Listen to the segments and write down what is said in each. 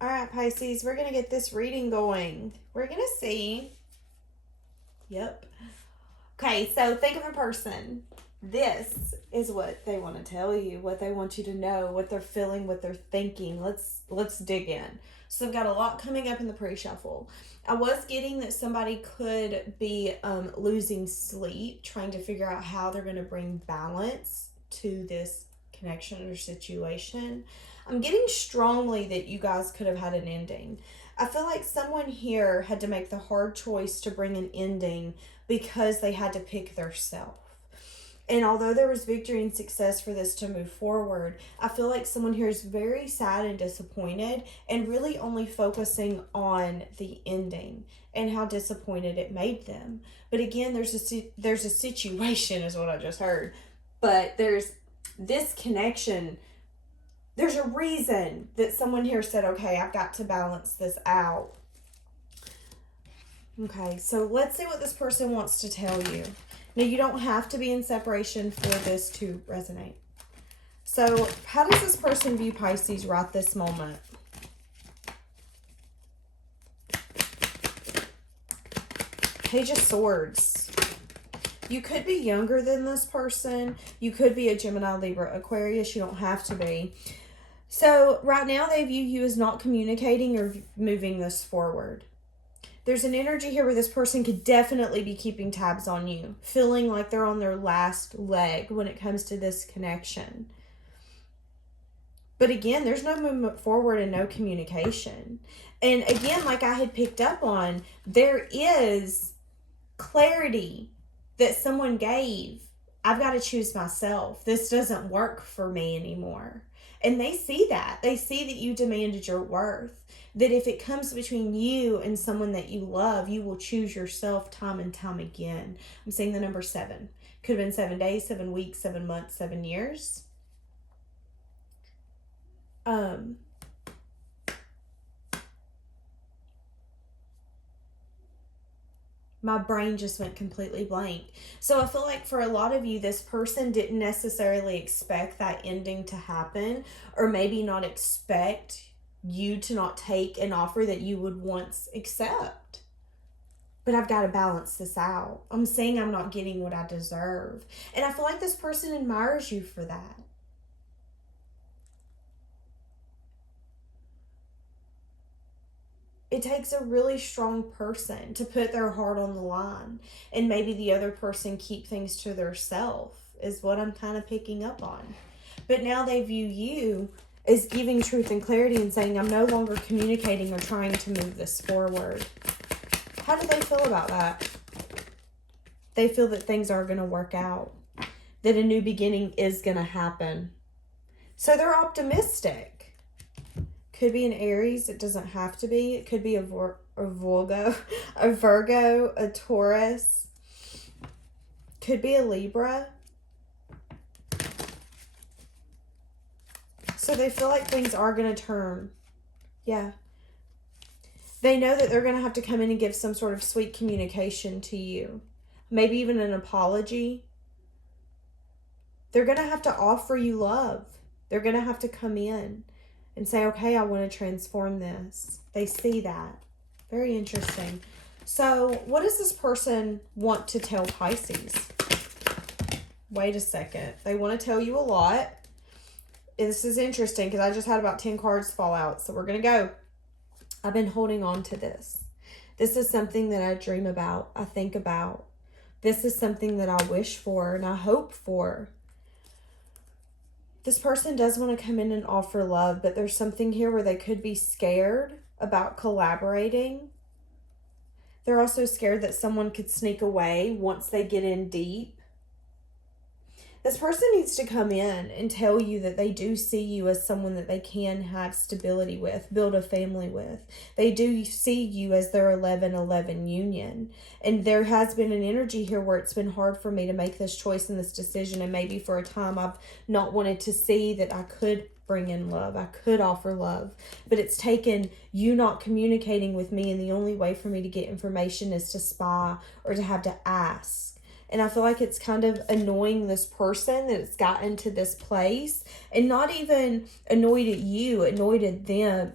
All right, Pisces, we're going to get this reading going. We're going to see. Yep. Okay, so think of a person. This is what they want to tell you, what they want you to know, what they're feeling, what they're thinking. Let's dig in. So I've got a lot coming up in the pre-shuffle. I was getting that somebody could be losing sleep, trying to figure out how they're going to bring balance to this connection or situation. I'm getting strongly that you guys could have had an ending. I feel like someone here had to make the hard choice to bring an ending because they had to pick their self. And although there was victory and success for this to move forward, I feel like someone here is very sad and disappointed and really only focusing on the ending and how disappointed it made them. But again, there's a situation is what I just heard. But there's this connection. There's a reason that someone here said, okay, I've got to balance this out. Okay, so let's see what this person wants to tell you. Now, you don't have to be in separation for this to resonate. So, how does this person view Pisces right this moment? Page of Swords. You could be younger than this person. You could be a Gemini, Libra, Aquarius. You don't have to be. So, right now, they view you as not communicating or moving this forward. There's an energy here where this person could definitely be keeping tabs on you, feeling like they're on their last leg when it comes to this connection. But again, there's no movement forward and no communication. And again, like I had picked up on, there is clarity that someone gave. I've got to choose myself. This doesn't work for me anymore. And they see that. They see that you demanded your worth. That if it comes between you and someone that you love, you will choose yourself time and time again. I'm saying the number 7. Could have been 7 days, 7 weeks, 7 months, 7 years. My brain just went completely blank. So I feel like for a lot of you, this person didn't necessarily expect that ending to happen, or maybe not expect you to not take an offer that you would once accept. But I've got to balance this out. I'm saying I'm not getting what I deserve. And I feel like this person admires you for that. It takes a really strong person to put their heart on the line, and maybe the other person keep things to their self is what I'm kind of picking up on. But now they view you as giving truth and clarity and saying, I'm no longer communicating or trying to move this forward. How do they feel about that? They feel that things are going to work out, that a new beginning is going to happen. So they're optimistic. Could be an Aries. It doesn't have to be. It could be a Virgo, a Taurus. Could be a Libra. So they feel like things are going to turn. Yeah. They know that they're going to have to come in and give some sort of sweet communication to you. Maybe even an apology. They're going to have to offer you love. They're going to have to come in and say, okay, I want to transform this. They see that. Very interesting. So what does this person want to tell Pisces? Wait a second. They want to tell you a lot. This is interesting because I just had about 10 cards fall out. So we're going to go. I've been holding on to this. This is something that I dream about. I think about. This is something that I wish for and I hope for. This person does want to come in and offer love, but there's something here where they could be scared about collaborating. They're also scared that someone could sneak away once they get in deep. This person needs to come in and tell you that they do see you as someone that they can have stability with, build a family with. They do see you as their 11-11 union. And there has been an energy here where it's been hard for me to make this choice and this decision. And maybe for a time I've not wanted to see that I could bring in love. I could offer love. But it's taken you not communicating with me. And the only way for me to get information is to spy or to have to ask. And I feel like it's kind of annoying this person that it's gotten to this place, and not even annoyed at you, annoyed at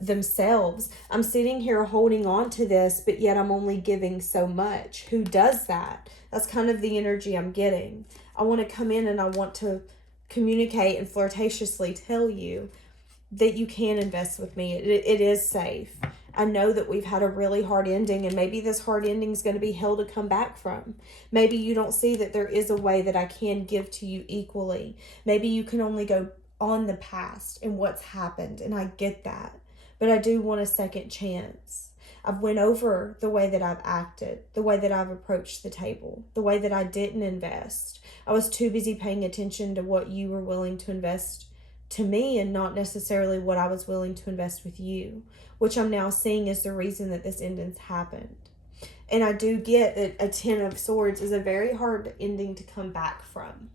themselves. I'm sitting here holding on to this, but yet I'm only giving so much. Who does that? That's kind of the energy I'm getting. I want to come in and I want to communicate and flirtatiously tell you that you can invest with me. It is safe. I know that we've had a really hard ending, and maybe this hard ending is going to be hell to come back from. Maybe you don't see that there is a way that I can give to you equally. Maybe you can only go on the past and what's happened, and I get that. But I do want a second chance. I've went over the way that I've acted, the way that I've approached the table, the way that I didn't invest. I was too busy paying attention to what you were willing to invest to me and not necessarily what I was willing to invest with you, which I'm now seeing is the reason that this ending's happened. And I do get that a 10 of Swords is a very hard ending to come back from.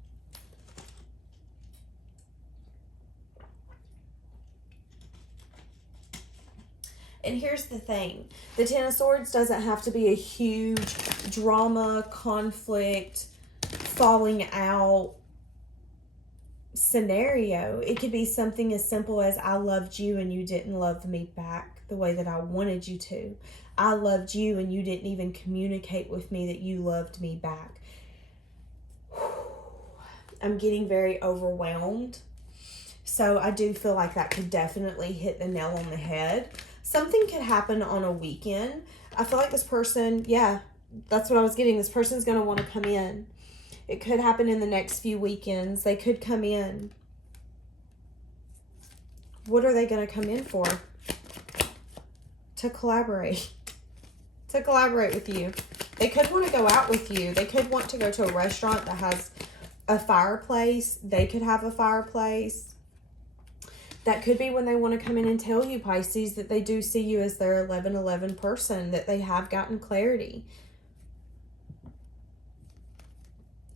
And here's the thing. The 10 of Swords doesn't have to be a huge drama, conflict, falling out scenario. It could be something as simple as I loved you and you didn't love me back the way that I wanted you to. I loved you and you didn't even communicate with me that you loved me back. I'm getting very overwhelmed. So I do feel like that could definitely hit the nail on the head. Something could happen on a weekend. I feel like this person, yeah, that's what I was getting. This person's going to want to come in. It could happen in the next few weekends. They could come in. What are they going to come in for? To collaborate. To collaborate with you. They could want to go out with you. They could want to go to a restaurant that has a fireplace. They could have a fireplace. That could be when they want to come in and tell you, Pisces, that they do see you as their 11-11 person, that they have gotten clarity.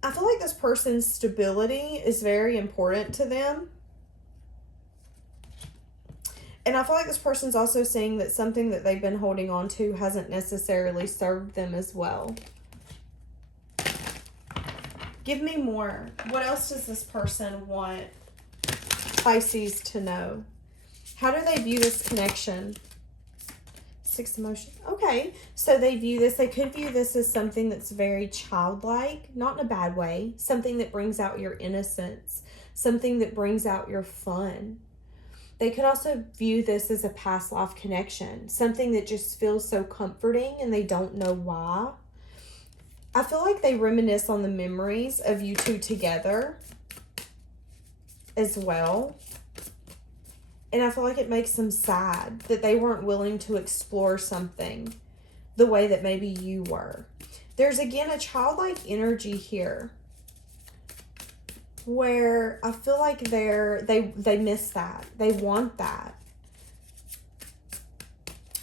I feel like this person's stability is very important to them. And I feel like this person's also saying that something that they've been holding on to hasn't necessarily served them as well. Give me more. What else does this person want Pisces to know? How do they view this connection? 6 emotions. Okay, so they view this, they could view this as something that's very childlike, not in a bad way, something that brings out your innocence, something that brings out your fun. They could also view this as a past life connection, something that just feels so comforting and they don't know why. I feel like they reminisce on the memories of you two together as well. And I feel like it makes them sad that they weren't willing to explore something the way that maybe you were. There's, again, a childlike energy here where I feel like they miss that. They want that.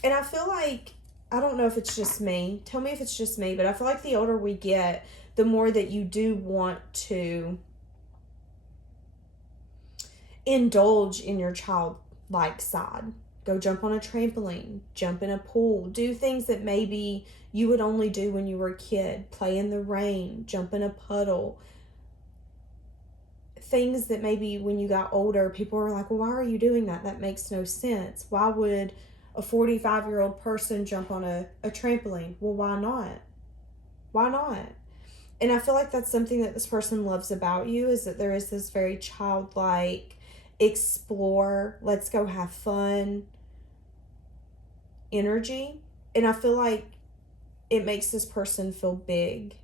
And I feel like, I don't know if it's just me. Tell me if it's just me, but I feel like the older we get, the more that you do want to indulge in your childlike side. Go jump on a trampoline, jump in a pool, do things that maybe you would only do when you were a kid. Play in the rain, jump in a puddle. Things that maybe when you got older, people were like, well, why are you doing that? That makes no sense. Why would a 45-year-old person jump on a trampoline? Well, why not? Why not? And I feel like that's something that this person loves about you, is that there is this very childlike, explore, let's go have fun energy. And I feel like it makes this person feel big,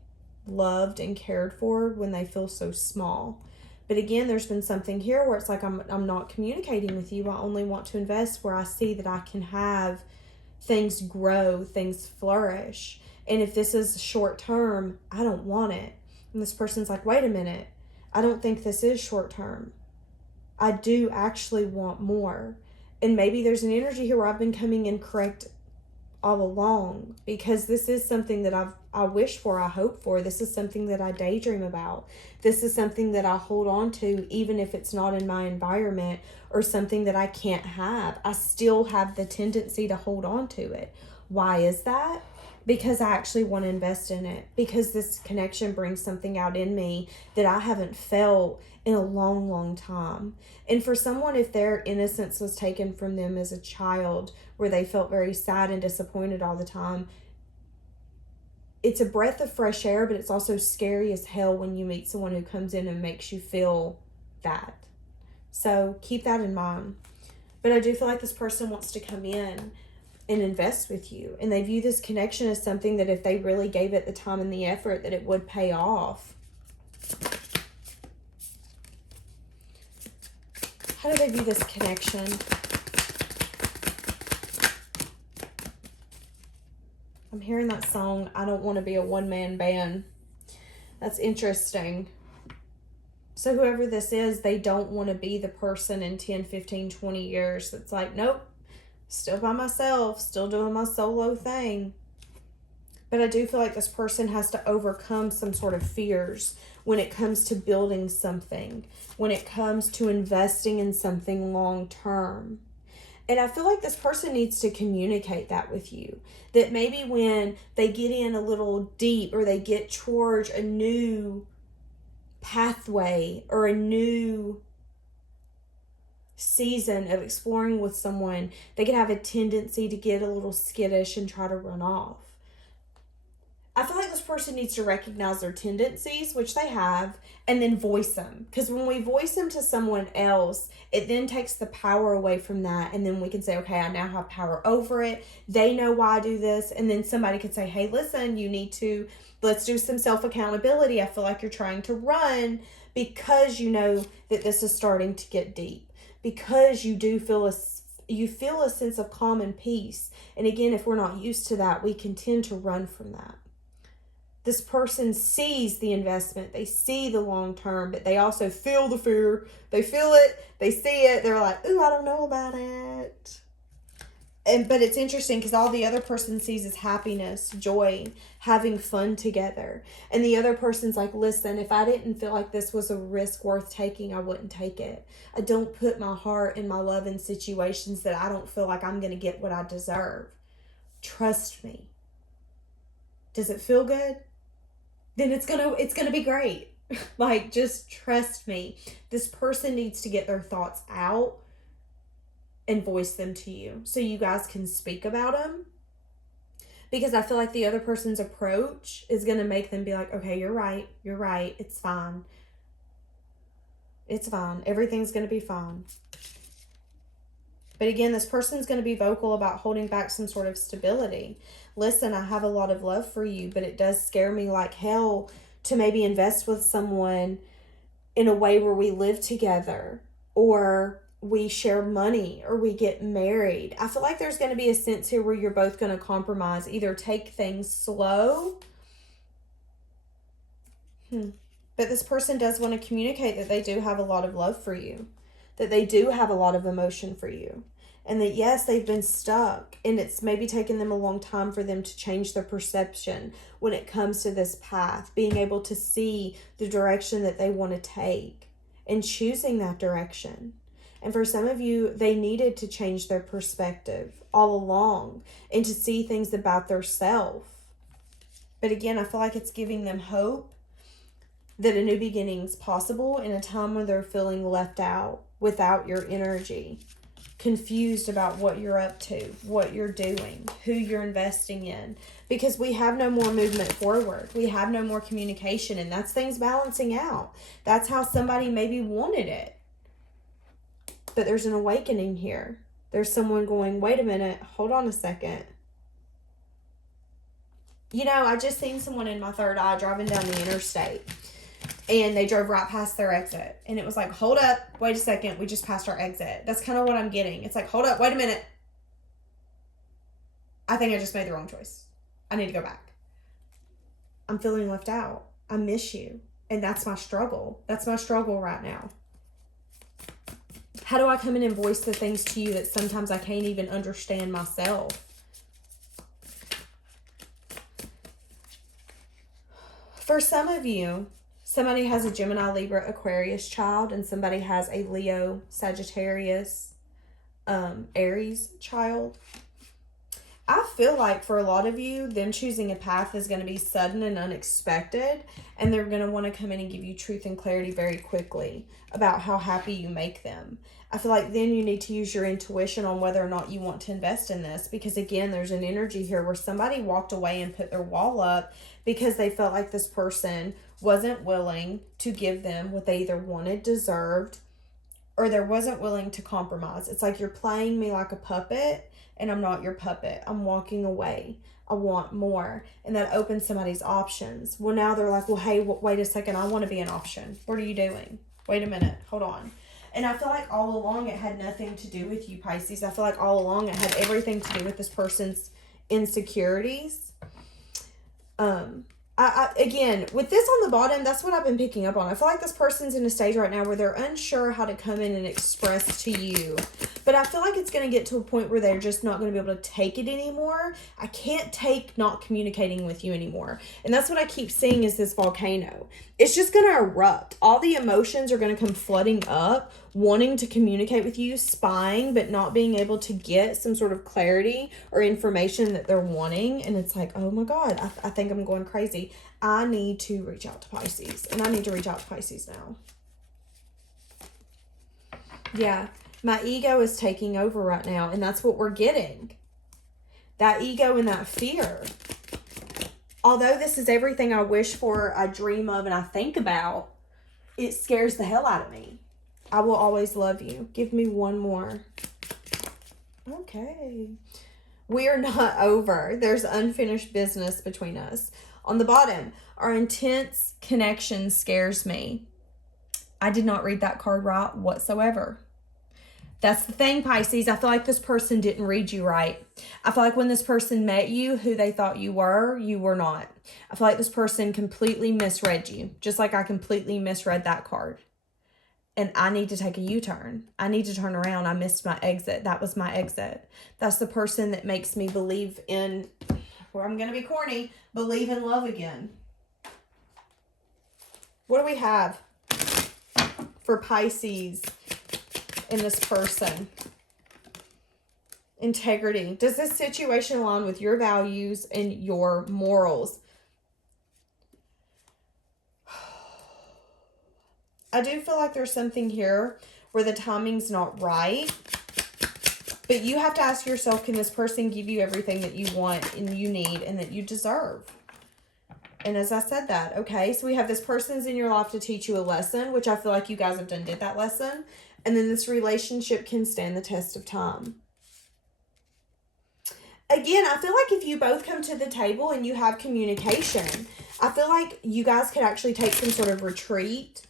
loved, and cared for when they feel so small. But again, there's been something here where it's like, I'm not communicating with you. I only want to invest where I see that I can have things grow, things flourish. And if this is short term, I don't want it. And this person's like, wait a minute, I don't think this is short term. I do actually want more. And maybe there's an energy here where I've been coming in correct all along, because this is something that I wish for, I hope for. This is something that I daydream about. This is something that I hold on to, even if it's not in my environment or something that I can't have. I still have the tendency to hold on to it. Why is that? because I actually want to invest in it, because this connection brings something out in me that I haven't felt in a long, long time. And for someone, if their innocence was taken from them as a child, where they felt very sad and disappointed all the time, it's a breath of fresh air, but it's also scary as hell when you meet someone who comes in and makes you feel that. So keep that in mind. But I do feel like this person wants to come in and invest with you. And they view this connection as something that if they really gave it the time and the effort, that it would pay off. How do they view this connection? I'm hearing that song, I Don't Want to Be a One-Man Band. That's interesting. So whoever this is, they don't want to be the person in 10, 15, 20 years that's like, nope, still by myself, still doing my solo thing. But I do feel like this person has to overcome some sort of fears when it comes to building something, when it comes to investing in something long term. And I feel like this person needs to communicate that with you. That maybe when they get in a little deep, or they get towards a new pathway or a new season of exploring with someone, they can have a tendency to get a little skittish and try to run off. I feel like this person needs to recognize their tendencies, which they have, and then voice them. Because when we voice them to someone else, it then takes the power away from that. And then we can say, okay, I now have power over it. They know why I do this. And then somebody could say, hey, listen, let's do some self-accountability. I feel like you're trying to run because you know that this is starting to get deep. Because you do feel a sense of calm and peace. And again, if we're not used to that, we can tend to run from that. This person sees the investment, they see the long term, but they also feel the fear. They feel it, they see it, they're like, ooh, I don't know about it. But it's interesting because all the other person sees is happiness, joy, having fun together. And the other person's like, listen, if I didn't feel like this was a risk worth taking, I wouldn't take it. I don't put my heart and my love in situations that I don't feel like I'm going to get what I deserve. Trust me. Does it feel good? Then it's gonna be great. Like, just trust me. This person needs to get their thoughts out and voice them to you so you guys can speak about them. Because I feel like the other person's approach is going to make them be like, okay, you're right, it's fine. It's fine. Everything's going to be fine. But again, this person's going to be vocal about holding back some sort of stability. Listen, I have a lot of love for you, but it does scare me like hell to maybe invest with someone in a way where we live together, or we share money, or we get married. I feel like there's going to be a sense here where you're both going to compromise, either take things slow. But this person does want to communicate that they do have a lot of love for you, that they do have a lot of emotion for you, and that yes, they've been stuck, and it's maybe taken them a long time for them to change their perception when it comes to this path, being able to see the direction that they want to take and choosing that direction. And for some of you, they needed to change their perspective all along and to see things about their self. But again, I feel like it's giving them hope that a new beginning is possible in a time when they're feeling left out, without your energy, confused about what you're up to, what you're doing, who you're investing in, because we have no more movement forward. We have no more communication, and that's things balancing out. That's how somebody maybe wanted it. But there's an awakening here. There's someone going, wait a minute, hold on a second. You know, I just seen someone in my third eye driving down the interstate. And they drove right past their exit. And it was like, hold up, wait a second, we just passed our exit. That's kind of what I'm getting. It's like, hold up, wait a minute. I think I just made the wrong choice. I need to go back. I'm feeling left out. I miss you. And that's my struggle. That's my struggle right now. How do I come in and voice the things to you that sometimes I can't even understand myself? For some of you, somebody has a Gemini, Libra, Aquarius child, and somebody has a Leo, Sagittarius, Aries child. I feel like for a lot of you, them choosing a path is going to be sudden and unexpected, and they're going to want to come in and give you truth and clarity very quickly about how happy you make them. I feel like then you need to use your intuition on whether or not you want to invest in this, because again, there's an energy here where somebody walked away and put their wall up because they felt like this person wasn't willing to give them what they either wanted, deserved, or they wasn't willing to compromise. It's like you're playing me like a puppet, and I'm not your puppet. I'm walking away. I want more. And that opens somebody's options. Well, now they're like, well, hey, wait a second. I want to be an option. What are you doing? Wait a minute. Hold on. And I feel like all along it had nothing to do with you, Pisces. I feel like all along it had everything to do with this person's insecurities. Again, with this on the bottom, that's what I've been picking up on. I feel like this person's in a stage right now where they're unsure how to come in and express to you. But I feel like it's going to get to a point where they're just not going to be able to take it anymore. I can't take not communicating with you anymore. And that's what I keep seeing is this volcano. It's just going to erupt. All the emotions are going to come flooding up, wanting to communicate with you, spying, but not being able to get some sort of clarity or information that they're wanting. And it's like, oh my God, I think I'm going crazy. I need to reach out to Pisces. And I need to reach out to Pisces now. Yeah. My ego is taking over right now, and that's what we're getting. That ego and that fear. Although this is everything I wish for, I dream of, and I think about, it scares the hell out of me. I will always love you. Give me one more. Okay. We are not over. There's unfinished business between us. On the bottom, our intense connection scares me. I did not read that card right whatsoever. That's the thing, Pisces. I feel like this person didn't read you right. I feel like when this person met you, who they thought you were not. I feel like this person completely misread you, just like I completely misread that card. And I need to take a U-turn. I need to turn around. I missed my exit. That was my exit. That's the person that makes me believe in, where I'm going to be corny, believe in love again. What do we have for Pisces in this person? Integrity. Does this situation align with your values and your morals? I do feel like there's something here where the timing's not right. But you have to ask yourself, can this person give you everything that you want and you need and that you deserve? And as I said that, okay, so we have this person's in your life to teach you a lesson, which I feel like you guys have did that lesson. And then this relationship can stand the test of time. Again, I feel like if you both come to the table and you have communication, I feel like you guys could actually take some sort of retreat,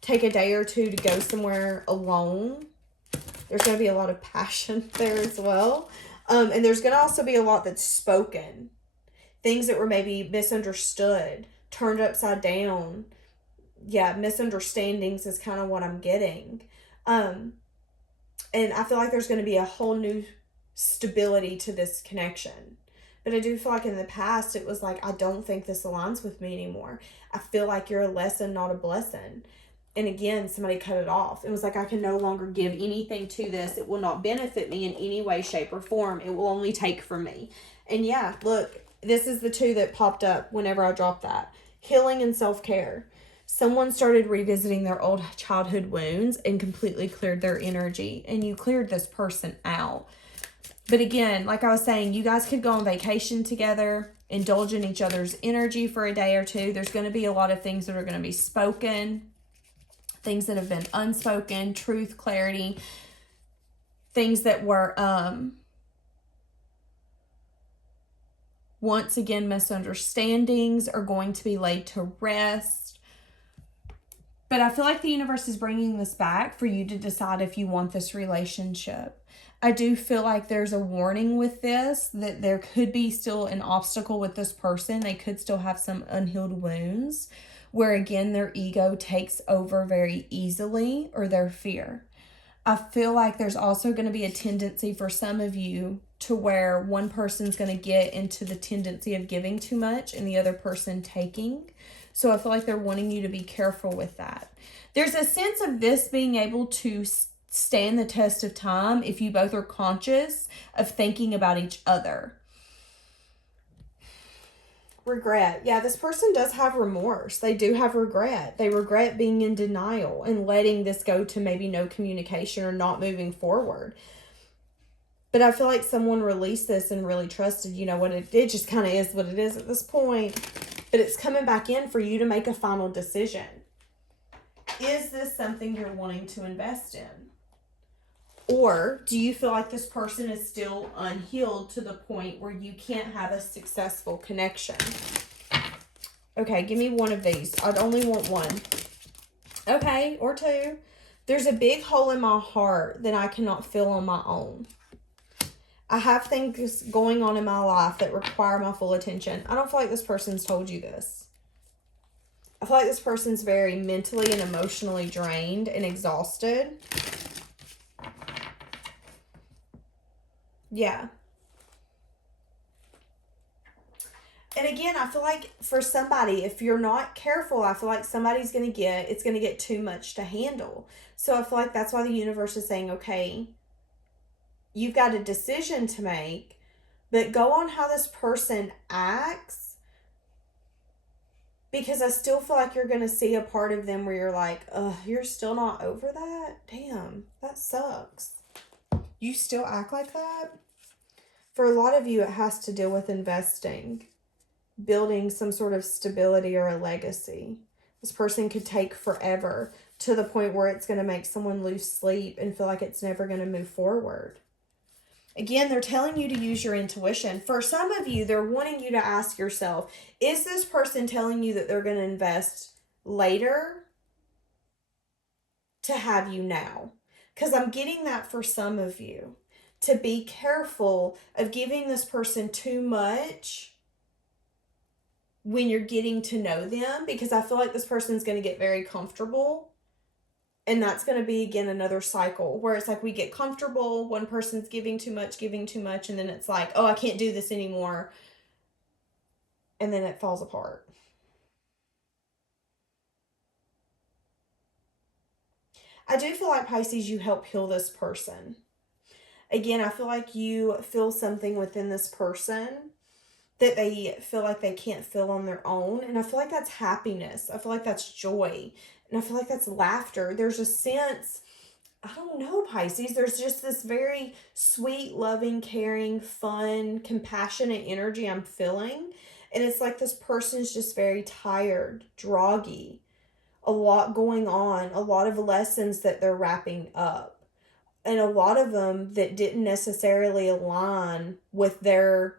take a day or two to go somewhere alone. There's going to be a lot of passion there as well. And there's going to also be a lot that's spoken. Things that were maybe misunderstood, turned upside down. Yeah, misunderstandings is kind of what I'm getting. And I feel like there's going to be a whole new stability to this connection. But I do feel like in the past, it was like, I don't think this aligns with me anymore. I feel like you're a lesson, not a blessing. And again, somebody cut it off. It was like, I can no longer give anything to this. It will not benefit me in any way, shape, or form. It will only take from me. And yeah, look, this is the two that popped up whenever I dropped that. Healing and self-care. Someone started revisiting their old childhood wounds and completely cleared their energy. And you cleared this person out. But again, like I was saying, you guys could go on vacation together, indulge in each other's energy for a day or two. There's going to be a lot of things that are going to be spoken, things that have been unspoken, truth, clarity, things that were, once again, misunderstandings are going to be laid to rest. But I feel like the universe is bringing this back for you to decide if you want this relationship. I do feel like there's a warning with this, that there could be still an obstacle with this person. They could still have some unhealed wounds where, again, their ego takes over very easily, or their fear. I feel like there's also going to be a tendency for some of you to where one person's going to get into the tendency of giving too much and the other person taking. So I feel like they're wanting you to be careful with that. There's a sense of this being able to stand the test of time if you both are conscious of thinking about each other. Regret. Yeah, this person does have remorse. They do have regret. They regret being in denial and letting this go to maybe no communication or not moving forward. But I feel like someone released this and really trusted, you know, what it just kind of is what it is at this point. But it's coming back in for you to make a final decision. Is this something you're wanting to invest in? Or do you feel like this person is still unhealed to the point where you can't have a successful connection? Okay, give me one of these. I'd only want one. Okay, or two. There's a big hole in my heart that I cannot fill on my own. I have things going on in my life that require my full attention. I don't feel like this person's told you this. I feel like this person's very mentally and emotionally drained and exhausted. Yeah. And again, I feel like for somebody, if you're not careful, I feel like it's going to get too much to handle. So I feel like that's why the universe is saying, okay, you've got a decision to make, but go on how this person acts, because I still feel like you're going to see a part of them where you're like, you're still not over that? Damn, that sucks. You still act like that? For a lot of you, it has to deal with investing, building some sort of stability or a legacy. This person could take forever to the point where it's going to make someone lose sleep and feel like it's never going to move forward. Again, they're telling you to use your intuition. For some of you, they're wanting you to ask yourself, is this person telling you that they're going to invest later to have you now? Because I'm getting that for some of you. To be careful of giving this person too much when you're getting to know them, because I feel like this person's going to get very comfortable. And that's going to be, again, another cycle where it's like we get comfortable, one person's giving too much, and then it's like, oh, I can't do this anymore. And then it falls apart. I do feel like, Pisces, you help heal this person. Again, I feel like you feel something within this person that they feel like they can't feel on their own. And I feel like that's happiness. I feel like that's joy. And I feel like that's laughter. There's a sense, I don't know, Pisces, there's just this very sweet, loving, caring, fun, compassionate energy I'm feeling. And it's like this person's just very tired, droggy, a lot going on, a lot of lessons that they're wrapping up. And a lot of them that didn't necessarily align with their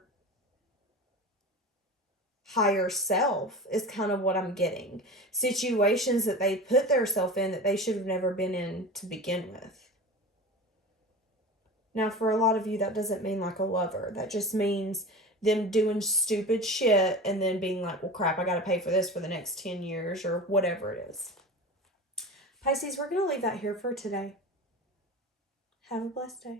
higher self is kind of what I'm getting. Situations that they put themselves in that they should have never been in to begin with. Now, for a lot of you, that doesn't mean like a lover. That just means them doing stupid shit and then being like, well, crap, I got to pay for this for the next 10 years or whatever it is. Pisces, we're going to leave that here for today. Have a blessed day.